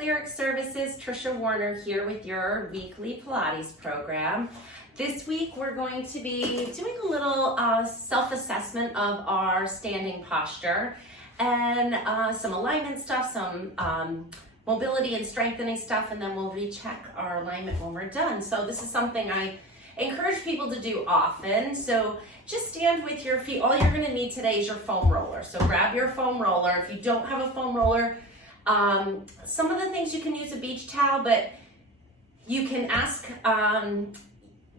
Lyric Services, Trisha Warner here with your weekly Pilates program. This week we're going to be doing a little self-assessment of our standing posture and some alignment stuff, some mobility and strengthening stuff, and then we'll recheck our alignment when we're done. So this is something I encourage people to do often. So just stand with your feet. All you're gonna need today is your foam roller. So grab your foam roller. If you don't have a foam roller, some of the things you can use a beach towel, but you can ask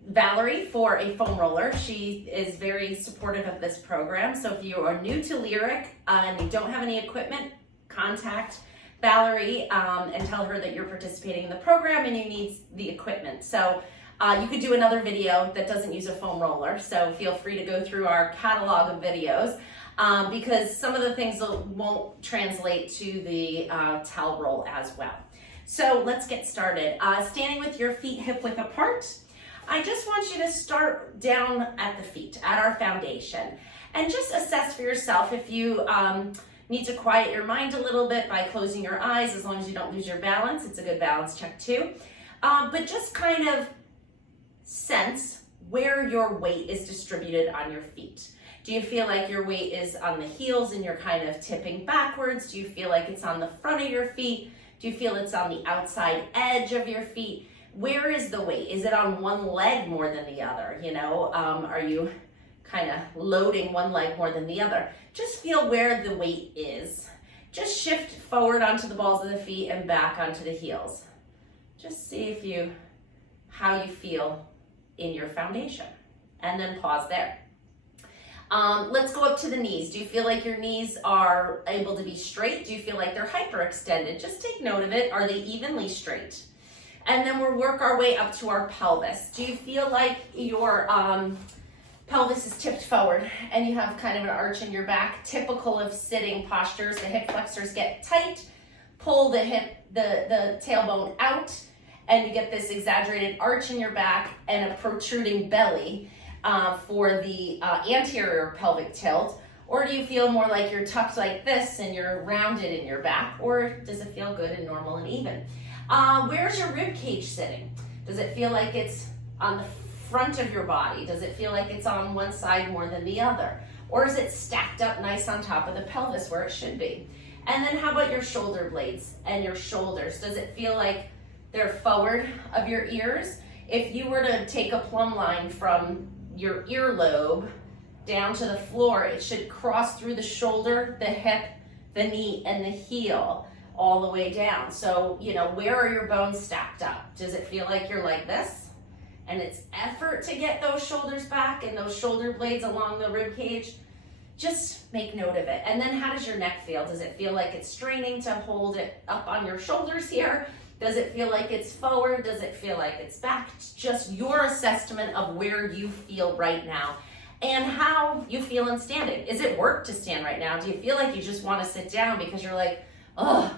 Valerie for a foam roller. She is very supportive of this program. So if you are new to Lyric and you don't have any equipment, contact Valerie and tell her that you're participating in the program and you need the equipment. So you could do another video that doesn't use a foam roller. So feel free to go through our catalog of videos. Because some of the things won't translate to the towel roll as well. So let's get started. Standing with your feet hip width apart, I just want you to start down at the feet, at our foundation, and just assess for yourself if you need to quiet your mind a little bit by closing your eyes, as long as you don't lose your balance. It's a good balance check too. But just kind of sense where your weight is distributed on your feet. Do you feel like your weight is on the heels and you're kind of tipping backwards? Do you feel like it's on the front of your feet? Do you feel it's on the outside edge of your feet? Where is the weight? Is it on one leg more than the other? You know, are you kind of loading one leg more than the other? Just feel where the weight is. Just shift forward onto the balls of the feet and back onto the heels. Just see how you feel in your foundation, and then pause there. Let's go up to the knees. Do you feel like your knees are able to be straight? Do you feel like they're hyperextended? Just take note of it. Are they evenly straight? And then we'll work our way up to our pelvis. Do you feel like your pelvis is tipped forward and you have kind of an arch in your back? Typical of sitting postures. The hip flexors get tight, pull the tailbone out, and you get this exaggerated arch in your back and a protruding belly. For the anterior pelvic tilt? Or do you feel more like you're tucked like this and you're rounded in your back? Or does it feel good and normal and even? Where's your rib cage sitting? Does it feel like it's on the front of your body? Does it feel like it's on one side more than the other? Or is it stacked up nice on top of the pelvis where it should be? And then how about your shoulder blades and your shoulders? Does it feel like they're forward of your ears? If you were to take a plumb line from your earlobe down to the floor, it should cross through the shoulder, the hip, the knee, and the heel all the way down. So, you know, where are your bones stacked up? Does it feel like you're like this? And it's effort to get those shoulders back and those shoulder blades along the rib cage. Just make note of it. And then how does your neck feel? Does it feel like it's straining to hold it up on your shoulders here? Does it feel like it's forward? Does it feel like it's back? It's just your assessment of where you feel right now and how you feel in standing. Is it work to stand right now? Do you feel like you just want to sit down because you're like, oh,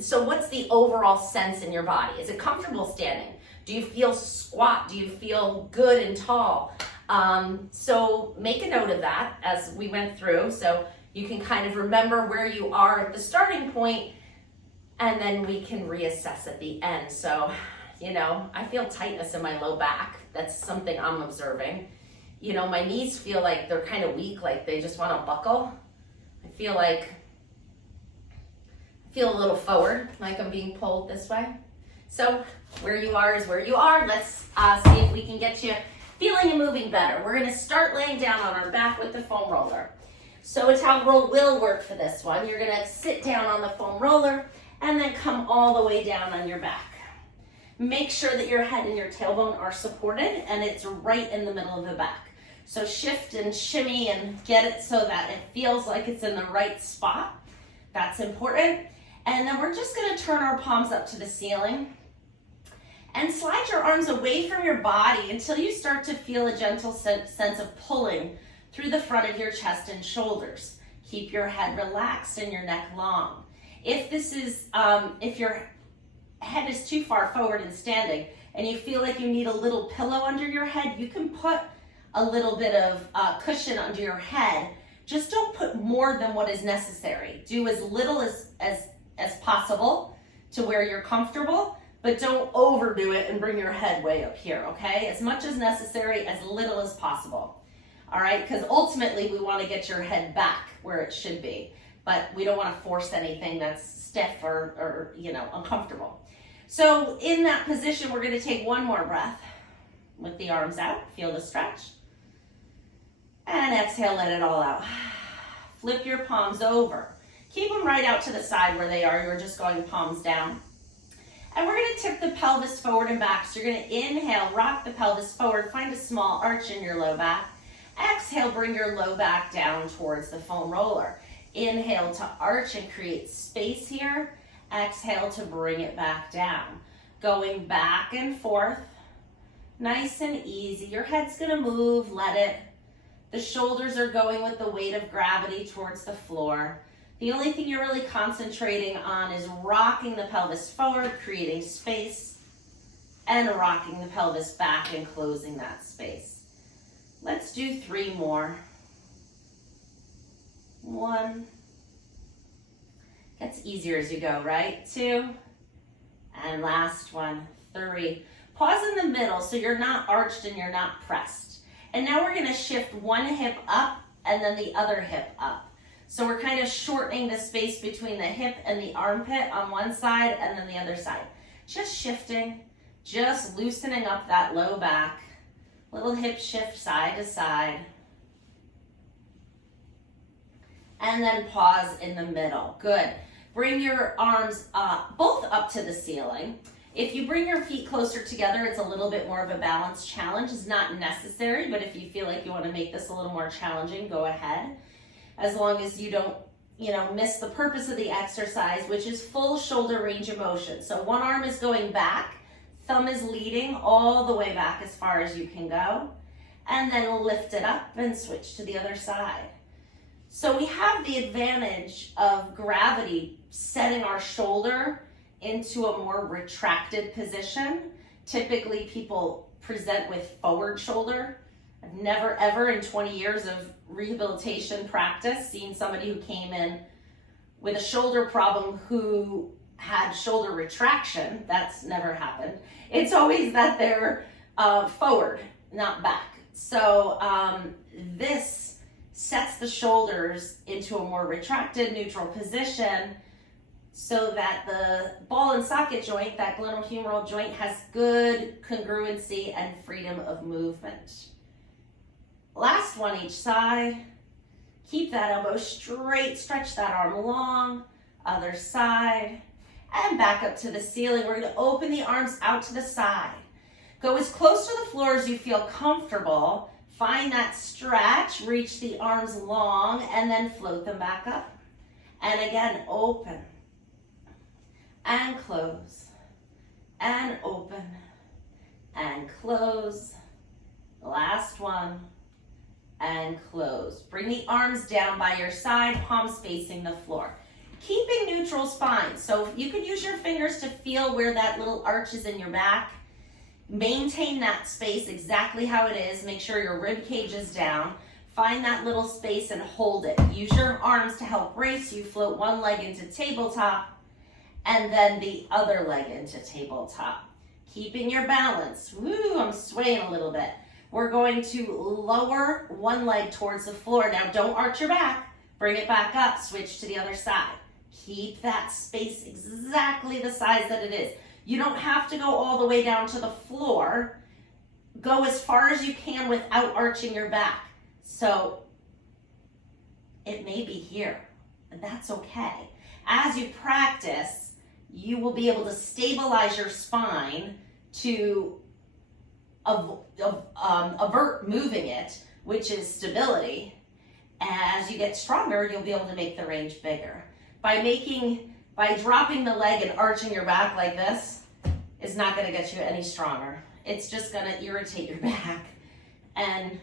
so what's the overall sense in your body? Is it comfortable standing? Do you feel squat? Do you feel good and tall? So make a note of that as we went through so you can kind of remember where you are at the starting point, and then we can reassess at the end. So, you know, I feel tightness in my low back. That's something I'm observing. You know, my knees feel like they're kind of weak, like they just want to buckle. I feel a little forward, like I'm being pulled this way. So where you are is where you are. Let's see if we can get you feeling and moving better. We're gonna start laying down on our back with the foam roller. So a towel roll will work for this one. You're gonna sit down on the foam roller and then come all the way down on your back. Make sure that your head and your tailbone are supported and it's right in the middle of the back. So shift and shimmy and get it so that it feels like it's in the right spot. That's important. And then we're just gonna turn our palms up to the ceiling and slide your arms away from your body until you start to feel a gentle sense of pulling through the front of your chest and shoulders. Keep your head relaxed and your neck long. If your head is too far forward in standing and you feel like you need a little pillow under your head, you can put a little bit of cushion under your head. Just don't put more than what is necessary. Do as little as possible to where you're comfortable, but don't overdo it and bring your head way up here, okay? As much as necessary, as little as possible, all right? Because ultimately we want to get your head back where it should be, but we don't want to force anything that's stiff or you know, uncomfortable. So in that position, we're going to take one more breath with the arms out. Feel the stretch. And exhale, let it all out. Flip your palms over. Keep them right out to the side where they are. You're just going palms down. And we're going to tip the pelvis forward and back. So you're going to inhale, rock the pelvis forward, find a small arch in your low back. Exhale, bring your low back down towards the foam roller. Inhale to arch and create space here. Exhale to bring it back down. Going back and forth, nice and easy. Your head's going to move, let it. The shoulders are going with the weight of gravity towards the floor. The only thing you're really concentrating on is rocking the pelvis forward, creating space, and rocking the pelvis back and closing that space. Let's do 3 more. 1. Gets easier as you go, right? 2. And last one, 3. Pause in the middle so you're not arched and you're not pressed. And now we're going to shift one hip up and then the other hip up. So we're kind of shortening the space between the hip and the armpit on one side and then the other side. Just shifting, just loosening up that low back. Little hip shift side to side. And then pause in the middle. Good. Bring your arms up, both up to the ceiling. If you bring your feet closer together, it's a little bit more of a balance challenge. It's not necessary, but if you feel like you want to make this a little more challenging, go ahead. As long as you don't, miss the purpose of the exercise, which is full shoulder range of motion. So one arm is going back, thumb is leading all the way back as far as you can go, and then lift it up and switch to the other side. So we have the advantage of gravity setting our shoulder into a more retracted position. Typically people present with forward shoulder. I've never ever in 20 years of rehabilitation practice seen somebody who came in with a shoulder problem who had shoulder retraction. That's never happened. It's always that they're forward, not back. So this sets the shoulders into a more retracted neutral position so that the ball and socket joint, that glenohumeral joint, has good congruency and freedom of movement. Last one each side. Keep that elbow straight, stretch that arm long. Other side. And back up to the ceiling. We're going to open the arms out to the side. Go as close to the floor as you feel comfortable. Find that stretch, reach the arms long, and then float them back up. And again, open. And close. And open. And close. Last one. And close. Bring the arms down by your side, palms facing the floor. Keeping neutral spine. So you can use your fingers to feel where that little arch is in your back. Maintain that space exactly how it is. Make sure your rib cage is down. Find that little space and hold it. Use your arms to help brace you. Float one leg into tabletop and then the other leg into tabletop. Keeping your balance. Woo, I'm swaying a little bit. We're going to lower one leg towards the floor. Now don't arch your back. Bring it back up. Switch to the other side. Keep that space exactly the size that it is. You don't have to go all the way down to the floor. Go as far as you can without arching your back. So it may be here, and that's okay. As you practice, you will be able to stabilize your spine to avert moving it, which is stability. As you get stronger, you'll be able to make the range bigger. By dropping the leg and arching your back like this is not going to get you any stronger. It's just going to irritate your back and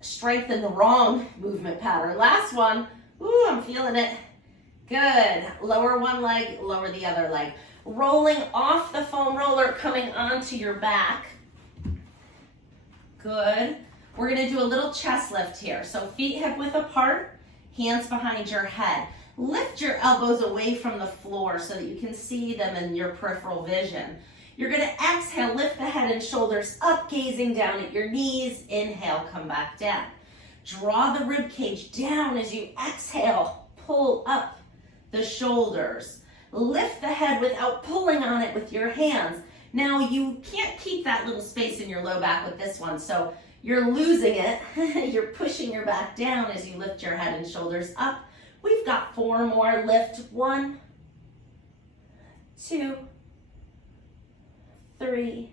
strengthen the wrong movement pattern. Last one. Ooh, I'm feeling it. Good. Lower one leg, lower the other leg. Rolling off the foam roller, coming onto your back. Good. We're going to do a little chest lift here. So feet hip width apart, hands behind your head. Lift your elbows away from the floor so that you can see them in your peripheral vision. You're gonna exhale, lift the head and shoulders up, gazing down at your knees. Inhale, come back down. Draw the rib cage down as you exhale, pull up the shoulders. Lift the head without pulling on it with your hands. Now you can't keep that little space in your low back with this one, so you're losing it. You're pushing your back down as you lift your head and shoulders up. We've got 4 more. Lift. 1, 2, 3,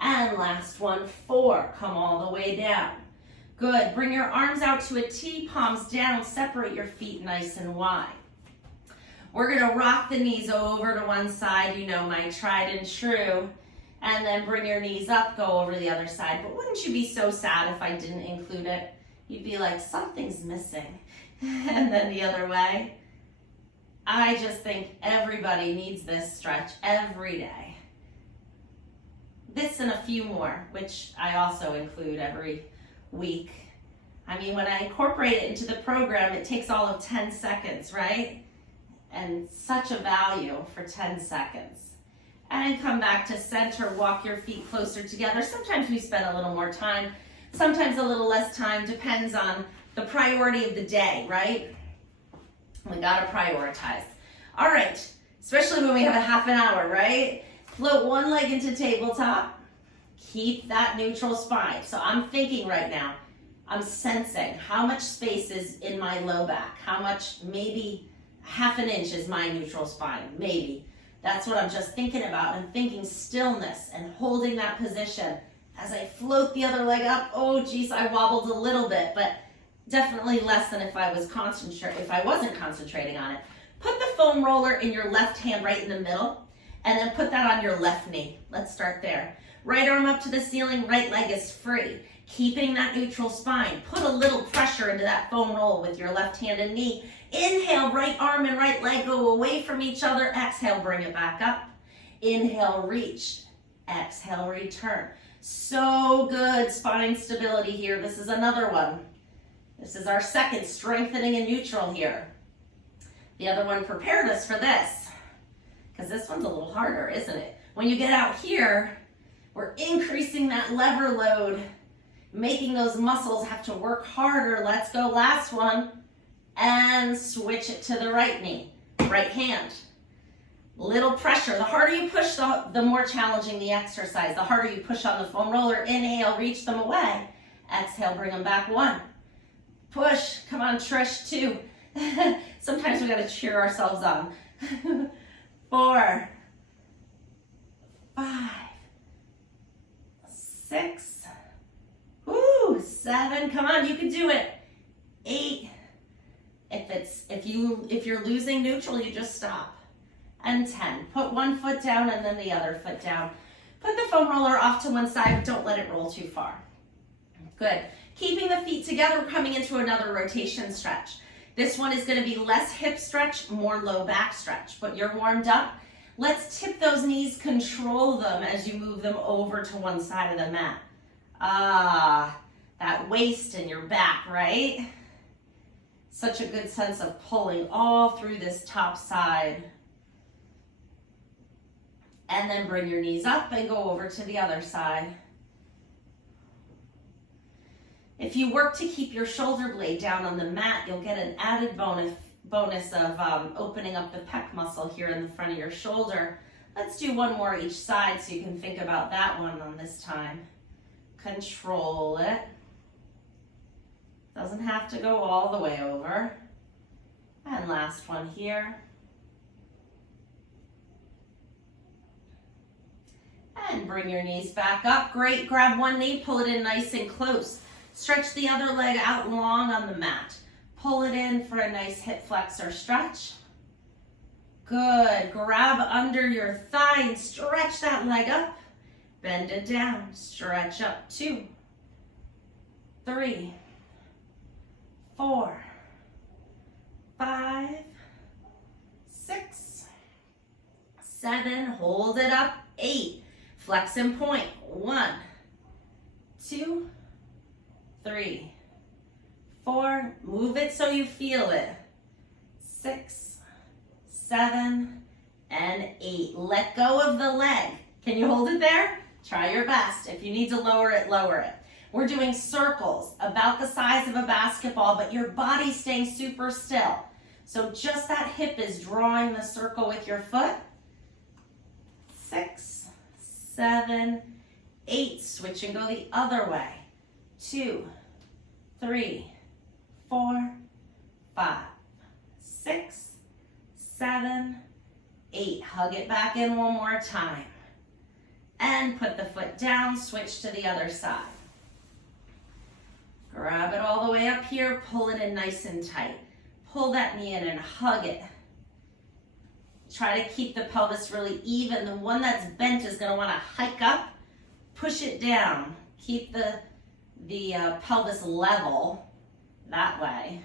and last one, 4. Come all the way down. Good. Bring your arms out to a T, palms down. Separate your feet nice and wide. We're going to rock the knees over to one side, you know, my tried and true, and then bring your knees up, go over to the other side. But wouldn't you be so sad if I didn't include it? You'd be like, something's missing. And then the other way. I just think everybody needs this stretch every day. This and a few more, which I also include every week. I mean, when I incorporate it into the program, it takes all of 10 seconds, right? And such a value for 10 seconds. And come back to center, walk your feet closer together. Sometimes we spend a little more time, sometimes a little less time, depends on the priority of the day, right? We gotta prioritize. All right, especially when we have a half an hour, right? Float one leg into tabletop, keep that neutral spine. So I'm thinking right now, I'm sensing how much space is in my low back, how much, maybe half an inch is my neutral spine, maybe. That's what I'm just thinking about. I'm thinking stillness and holding that position as I float the other leg up. Oh geez, I wobbled a little bit, but definitely less than if I wasn't concentrating on it. Put the foam roller in your left hand right in the middle, and then put that on your left knee. Let's start there. Right arm up to the ceiling, right leg is free. Keeping that neutral spine. Put a little pressure into that foam roll with your left hand and knee. Inhale, right arm and right leg go away from each other. Exhale, bring it back up. Inhale, reach. Exhale, return. So good spine stability here. This is another one. This is our second, strengthening and neutral here. The other one prepared us for this, because this one's a little harder, isn't it? When you get out here, we're increasing that lever load, making those muscles have to work harder. Let's go, last one. And switch it to the right knee, right hand. Little pressure. The harder you push, the more challenging the exercise. The harder you push on the foam roller. Inhale, reach them away. Exhale, bring them back. 1. Push. Come on, Trish. 2. Sometimes we got to cheer ourselves on. 4, 5, 6. Woo, 7. Come on, you can do it. 8. If you're losing neutral, you just stop. And 10. Put one foot down and then the other foot down. Put the foam roller off to one side, but don't let it roll too far. Good. Keeping the feet together, we're coming into another rotation stretch. This one is going to be less hip stretch, more low back stretch. But you're warmed up. Let's tip those knees, control them as you move them over to one side of the mat. That waist and your back, right? Such a good sense of pulling all through this top side. And then bring your knees up and go over to the other side. If you work to keep your shoulder blade down on the mat, you'll get an added bonus of opening up the pec muscle here in the front of your shoulder. Let's do one more each side so you can think about that one on this time. Control it. Doesn't have to go all the way over. And last one here. And bring your knees back up. Great. Grab one knee, pull it in nice and close. Stretch the other leg out long on the mat. Pull it in for a nice hip flexor stretch. Good. Grab under your thigh and stretch that leg up. Bend it down. Stretch up. 2, 3, 4, 5, 6, 7. Hold it up. 8. Flex and point. 1, 2, 3, 4. Move it so you feel it. 6, 7, and 8. Let go of the leg. Can you hold it there? Try your best. If you need to lower it, lower it. We're doing circles about the size of a basketball, but your body's staying super still. So just that hip is drawing the circle with your foot. 6, 7, 8. Switch and go the other way. 2, 3, 4, 5, 6, 7, 8. Hug it back in one more time. And put the foot down, switch to the other side. Grab it all the way up here, pull it in nice and tight. Pull that knee in and hug it. Try to keep the pelvis really even. The one that's bent is gonna wanna hike up, push it down. Keep the pelvis level that way.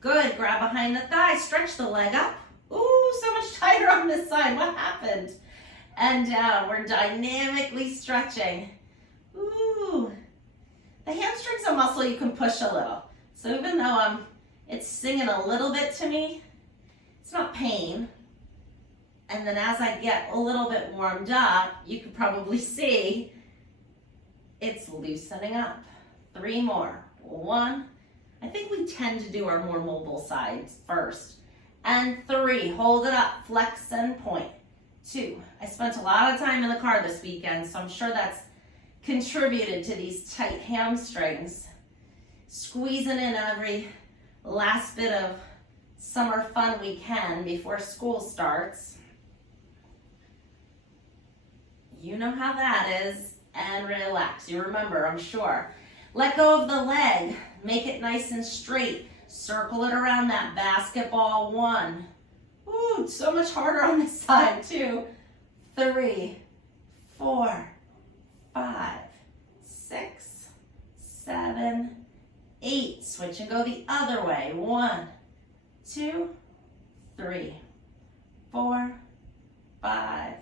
Good, grab behind the thigh, stretch the leg up. Ooh, so much tighter on this side, what happened? And down, we're dynamically stretching. Ooh. The hamstring's a muscle you can push a little. So even though it's singing a little bit to me, it's not pain. And then as I get a little bit warmed up, you could probably see it's loosening up. 3 more. 1. I think we tend to do our more mobile sides first. And 3, hold it up, flex and point. 2, I spent a lot of time in the car this weekend, so I'm sure that's contributed to these tight hamstrings. Squeezing in every last bit of summer fun we can before school starts. You know how that is. And relax. You remember, I'm sure. Let go of the leg. Make it nice and straight. Circle it around that basketball. 1. Ooh, so much harder on this side too. 3, 4, 5, 6, 7, 8. Switch and go the other way. 1, 2, 3, 4, 5,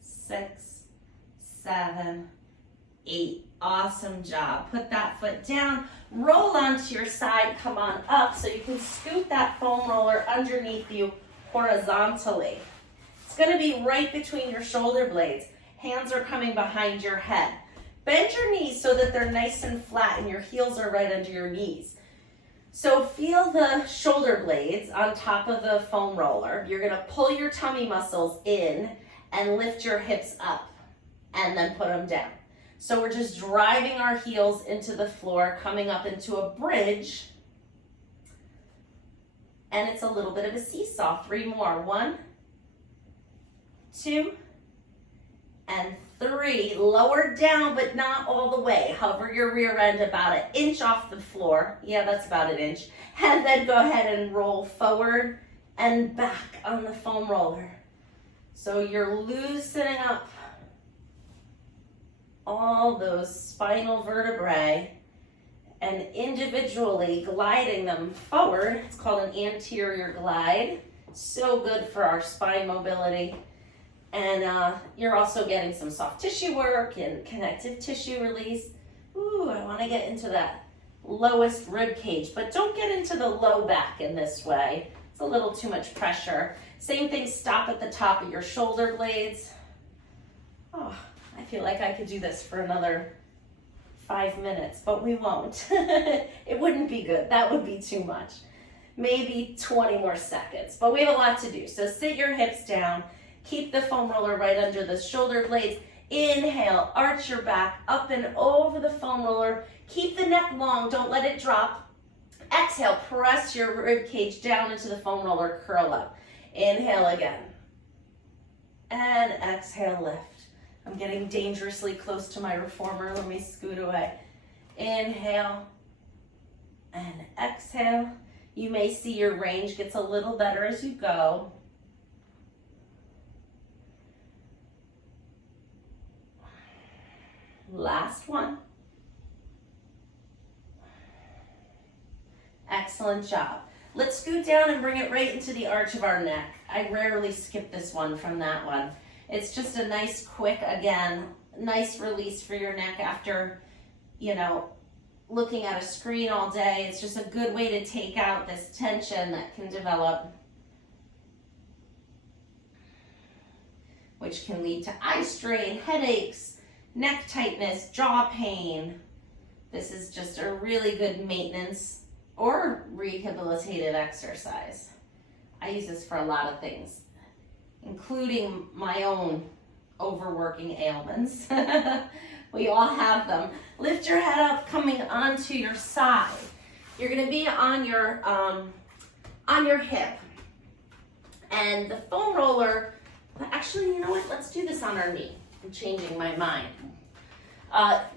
6, 7, 8. Awesome job. Put that foot down. Roll onto your side. Come on up so you can scoot that foam roller underneath you horizontally. It's going to be right between your shoulder blades. Hands are coming behind your head. Bend your knees so that they're nice and flat and your heels are right under your knees. So feel the shoulder blades on top of the foam roller. You're going to pull your tummy muscles in and lift your hips up and then put them down. So we're just driving our heels into the floor, coming up into a bridge. And it's a little bit of a seesaw. 3 more. 1, 2, and 3. Lower down, but not all the way. Hover your rear end about 1 inch off the floor. Yeah, that's about 1 inch. And then go ahead and roll forward and back on the foam roller. So you're loosening up all those spinal vertebrae and individually gliding them forward. It's called an anterior glide. So good for our spine mobility. And you're also getting some soft tissue work and connective tissue release. Ooh, I want to get into that lowest rib cage, but don't get into the low back in this way. It's a little too much pressure. Same thing, stop at the top of your shoulder blades. Oh, I feel like I could do this for another 5 minutes, but we won't. It wouldn't be good. That would be too much. Maybe 20 more seconds, but we have a lot to do. So sit your hips down. Keep the foam roller right under the shoulder blades. Inhale, arch your back up and over the foam roller. Keep the neck long, don't let it drop. Exhale, press your rib cage down into the foam roller, curl up. Inhale again. And exhale, lift. I'm getting dangerously close to my reformer. Let me scoot away. Inhale and exhale. You may see your range gets a little better as you go. Last one. Excellent job. Let's scoot down and bring it right into the arch of our neck. I rarely skip this one from that one. It's just a nice, quick, again, nice release for your neck after, looking at a screen all day. It's just a good way to take out this tension that can develop which can lead to eye strain, headaches, neck tightness, jaw pain. This is just a really good maintenance or rehabilitative exercise. I use this for a lot of things, including my own overworking ailments. We all have them. Lift your head up, coming onto your side. You're gonna be on your hip. And the foam roller, actually, you know what? Let's do this on our knee. I'm changing my mind.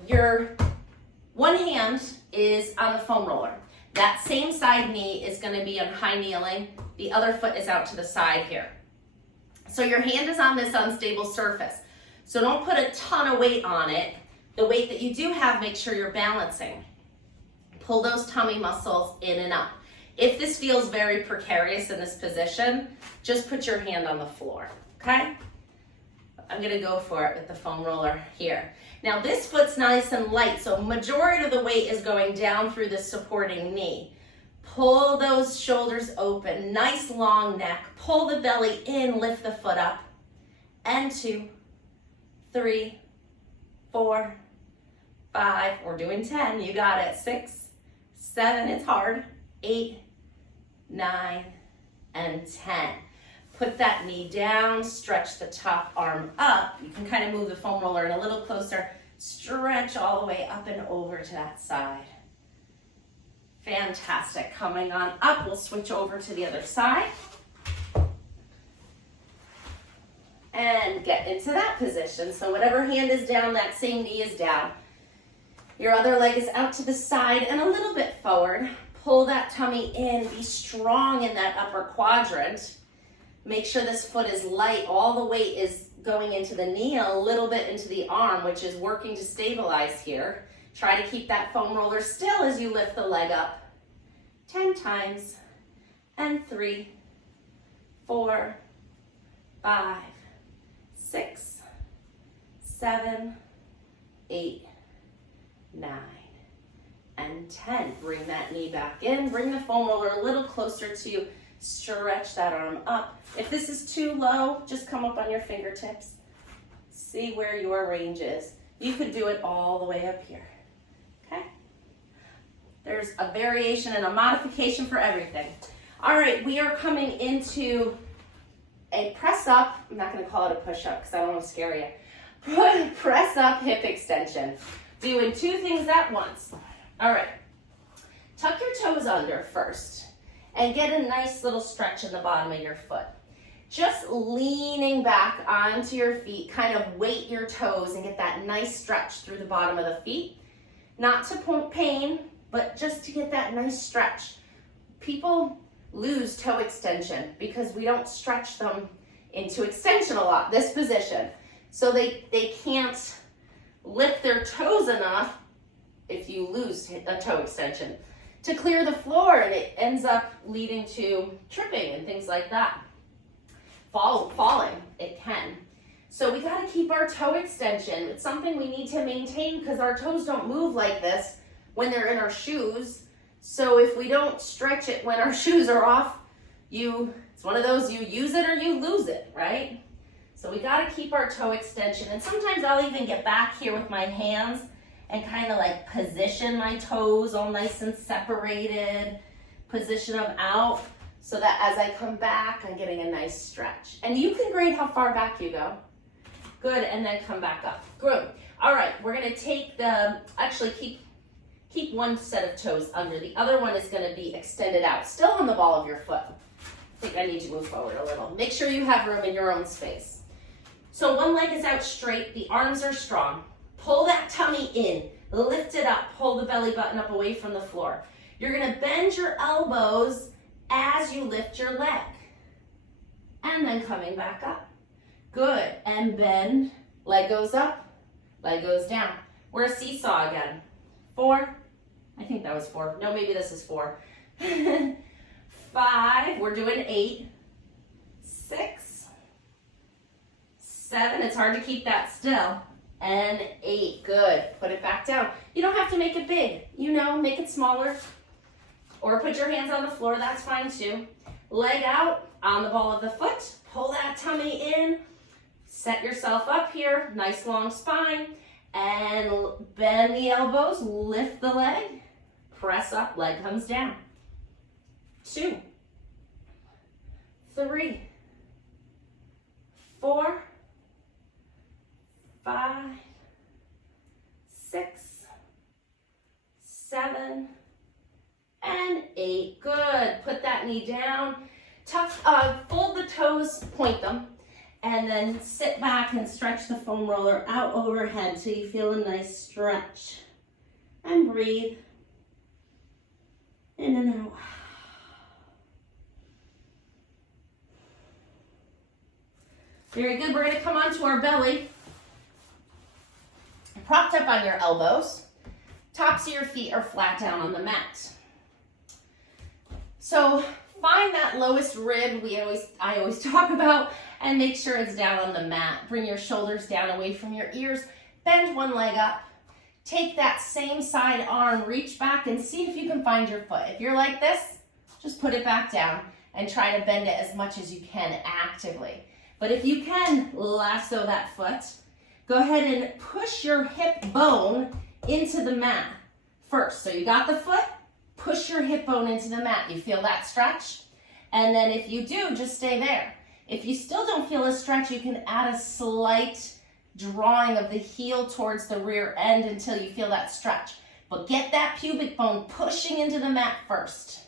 Your one hand is on the foam roller. That same side knee is gonna be on high kneeling. The other foot is out to the side here. So your hand is on this unstable surface. So don't put a ton of weight on it. The weight that you do have, make sure you're balancing. Pull those tummy muscles in and up. If this feels very precarious in this position, just put your hand on the floor, okay? I'm gonna go for it with the foam roller here. Now this foot's nice and light, so majority of the weight is going down through the supporting knee. Pull those shoulders open, nice long neck. Pull the belly in, lift the foot up. And 2, 3, 4, 5, we're doing 10, you got it. 6, 7, it's hard. 8, 9, and 10. Put that knee down, stretch the top arm up. You can kind of move the foam roller in a little closer. Stretch all the way up and over to that side. Fantastic. Coming on up, we'll switch over to the other side. And get into that position. So whatever hand is down, that same knee is down. Your other leg is out to the side and a little bit forward. Pull that tummy in, be strong in that upper quadrant. Make sure this foot is light. All the weight is going into the knee and a little bit into the arm, which is working to stabilize here. Try to keep that foam roller still as you lift the leg up. 10 times. And 3, 4, 5, 6, 7, 8, 9, and 10. Bring that knee back in. Bring the foam roller a little closer to you. Stretch that arm up. If this is too low, just come up on your fingertips. See where your range is. You could do it all the way up here. Okay? There's a variation and a modification for everything. All right, we are coming into a press up. I'm not going to call it a push up because I don't want to scare you. Press up hip extension. Doing 2 things at once. All right. Tuck your toes under first and get a nice little stretch in the bottom of your foot. Just leaning back onto your feet, kind of weight your toes and get that nice stretch through the bottom of the feet. Not to pain, but just to get that nice stretch. People lose toe extension because we don't stretch them into extension a lot, this position. So they can't lift their toes enough if you lose a toe extension to clear the floor, and it ends up leading to tripping and things like that. Falling, it can. So we gotta keep our toe extension. It's something we need to maintain because our toes don't move like this when they're in our shoes. So if we don't stretch it when our shoes are off, it's one of those, you use it or you lose it, right? So we gotta keep our toe extension. And sometimes I'll even get back here with my hands and kind of like position my toes all nice and separated, position them out so that as I come back, I'm getting a nice stretch. And you can grade how far back you go. Good, and then come back up. Good. All right, we're gonna take keep one set of toes under. The other one is gonna be extended out, still on the ball of your foot. I think I need to move forward a little. Make sure you have room in your own space. So one leg is out straight, the arms are strong. Pull that tummy in, lift it up, pull the belly button up away from the floor. You're gonna bend your elbows as you lift your leg. And then coming back up. Good, and bend, leg goes up, leg goes down. We're a seesaw again. 4, I think that was 4. No, maybe this is 4. 5, we're doing 8. 6, 7, it's hard to keep that still. And 8, good. Put it back down. You don't have to make it big, make it smaller. Or put your hands on the floor, that's fine too. Leg out on the ball of the foot. Pull that tummy in. Set yourself up here, nice long spine, and bend the elbows, lift the leg, press up, leg comes down. 2, 3, 4, 5, 6, 7, and 8. Good. Put that knee down. Fold the toes, point them, and then sit back and stretch the foam roller out overhead till you feel a nice stretch. And breathe. In and out. Very good. We're going to come onto our belly. Propped up on your elbows. Tops of your feet are flat down on the mat. So find that lowest rib I always talk about and make sure it's down on the mat. Bring your shoulders down away from your ears. Bend one leg up. Take that same side arm, reach back and see if you can find your foot. If you're like this, just put it back down and try to bend it as much as you can actively. But if you can lasso that foot, go ahead and push your hip bone into the mat first. So you got the foot, push your hip bone into the mat. You feel that stretch? And then if you do, just stay there. If you still don't feel a stretch, you can add a slight drawing of the heel towards the rear end until you feel that stretch. But get that pubic bone pushing into the mat first.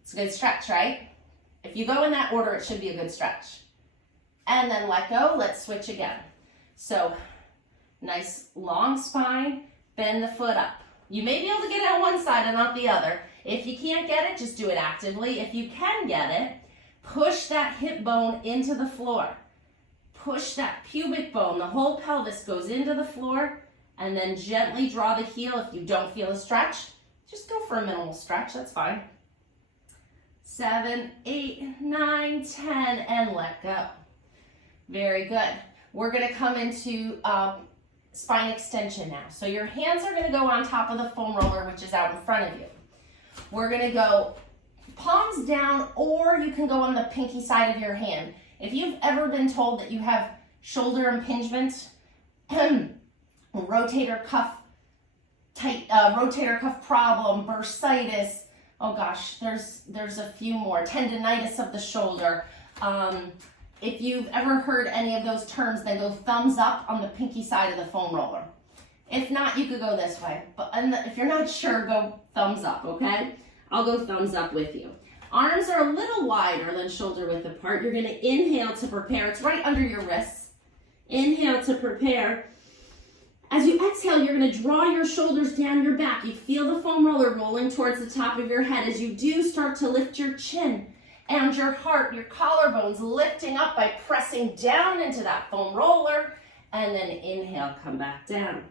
It's a good stretch, right? If you go in that order, it should be a good stretch. And then let go. Let's switch again. So nice long spine, bend the foot up. You may be able to get it on one side and not the other. If you can't get it, just do it actively. If you can get it, push that hip bone into the floor. Push that pubic bone. The whole pelvis goes into the floor, and then gently draw the heel. If you don't feel a stretch, just go for a minimal stretch. That's fine. 7, 8, 9, 10, and let go. Very good. We're going to come into spine extension now. So your hands are going to go on top of the foam roller, which is out in front of you. We're going to go palms down, or you can go on the pinky side of your hand. If you've ever been told that you have shoulder impingement, rotator cuff problem, bursitis, oh gosh, there's a few more, tendinitis of the shoulder. If you've ever heard any of those terms, then go thumbs up on the pinky side of the foam roller. If not, you could go this way. But if you're not sure, go thumbs up, okay? I'll go thumbs up with you. Arms are a little wider than shoulder width apart. You're going to inhale to prepare. It's right under your wrists. Inhale to prepare. As you exhale, you're going to draw your shoulders down your back. You feel the foam roller rolling towards the top of your head. As you do, start to lift your chin and your heart, your collarbones lifting up by pressing down into that foam roller. And then inhale, come back down.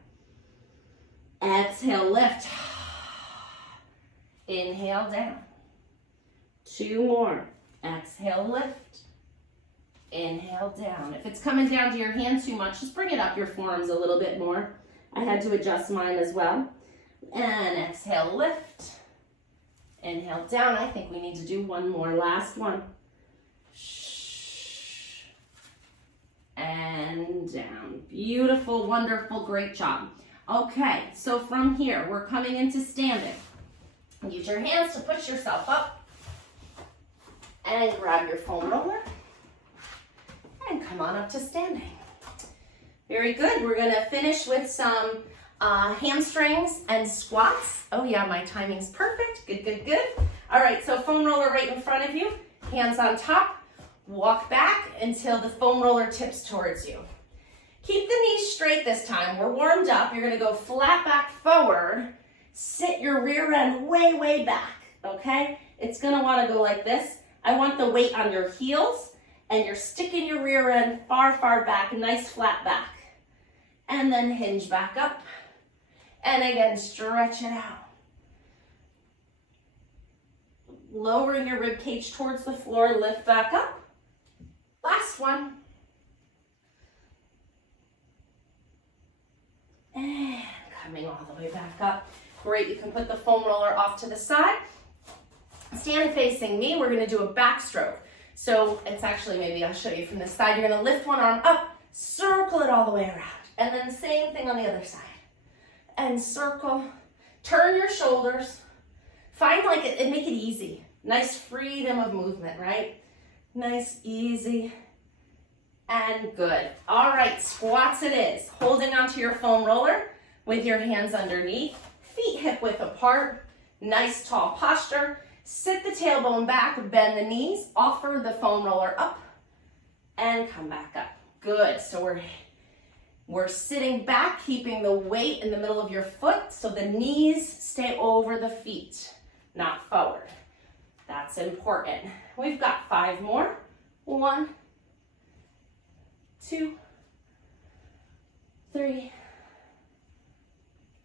Exhale, lift. Inhale, down. 2 more. Exhale, lift. Inhale, down. If it's coming down to your hand too much, just bring it up your forearms a little bit more. I had to adjust mine as well. And exhale, lift. Inhale, down. I think we need to do one more. Last one. And down. Beautiful, wonderful, great job. Okay, so from here, we're coming into standing. Use your hands to push yourself up. And grab your foam roller. And come on up to standing. Very good. We're going to finish with some hamstrings and squats. Oh yeah, my timing's perfect. Good, good, good. All right, so foam roller right in front of you. Hands on top. Walk back until the foam roller tips towards you. Keep the knees straight this time. We're warmed up. You're going to go flat back forward. Sit your rear end way, way back, okay? It's going to want to go like this. I want the weight on your heels, and you're sticking your rear end far, far back, nice flat back. And then hinge back up. And again, stretch it out. Lowering your rib cage towards the floor, lift back up. Last one. And coming all the way back up. Great, you can put the foam roller off to the side. Stand facing me, we're gonna do a backstroke. So it's actually, maybe I'll show you from this side. You're gonna lift one arm up, circle it all the way around. And then same thing on the other side. And circle, turn your shoulders. Find like it, and make it easy. Nice freedom of movement, right? Nice, easy, and good. All right, squats it is. Holding onto your foam roller with your hands underneath, feet hip width apart, nice tall posture. Sit the tailbone back, bend the knees, offer the foam roller up, and come back up. Good, so we're sitting back, keeping the weight in the middle of your foot so the knees stay over the feet, not forward. That's important. We've got 5 more. 1, 2, 3,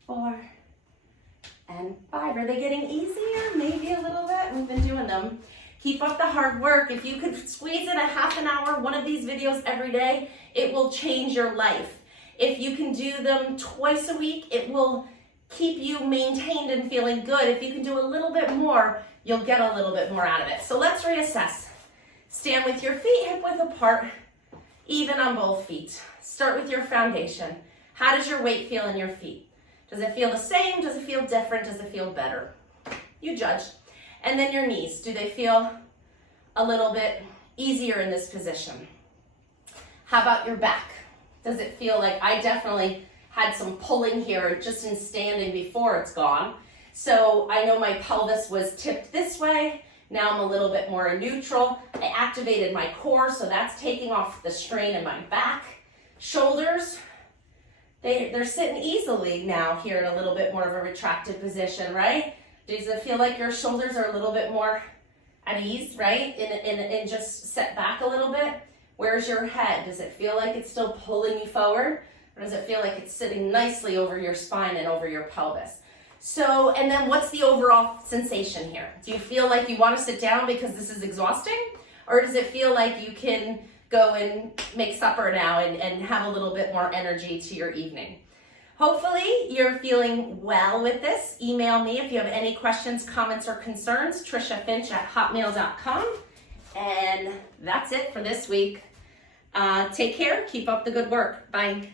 4, and 5. Are they getting easier? Maybe a little bit. We've been doing them. Keep up the hard work. If you could squeeze in a half an hour, one of these videos every day, it will change your life. If you can do them twice a week, it will keep you maintained and feeling good. If you can do a little bit more, you'll get a little bit more out of it. So let's reassess. Stand with your feet hip width apart, even on both feet. Start with your foundation. How does your weight feel in your feet? Does it feel the same? Does it feel different? Does it feel better? You judge. And then your knees. Do they feel a little bit easier in this position? How about your back? Does it feel like, I definitely had some pulling here just in standing before it's gone. So I know my pelvis was tipped this way. Now I'm a little bit more neutral. I activated my core, so that's taking off the strain in my back. Shoulders, they're sitting easily now here in a little bit more of a retracted position, right? Does it feel like your shoulders are a little bit more at ease, right? And just set back a little bit? Where's your head? Does it feel like it's still pulling you forward? Or does it feel like it's sitting nicely over your spine and over your pelvis? So, and then what's the overall sensation here? Do you feel like you want to sit down because this is exhausting? Or does it feel like you can go and make supper now and have a little bit more energy to your evening? Hopefully you're feeling well with this. Email me if you have any questions, comments, or concerns, TrishaFinch@hotmail.com. And that's it for this week. Take care. Keep up the good work. Bye.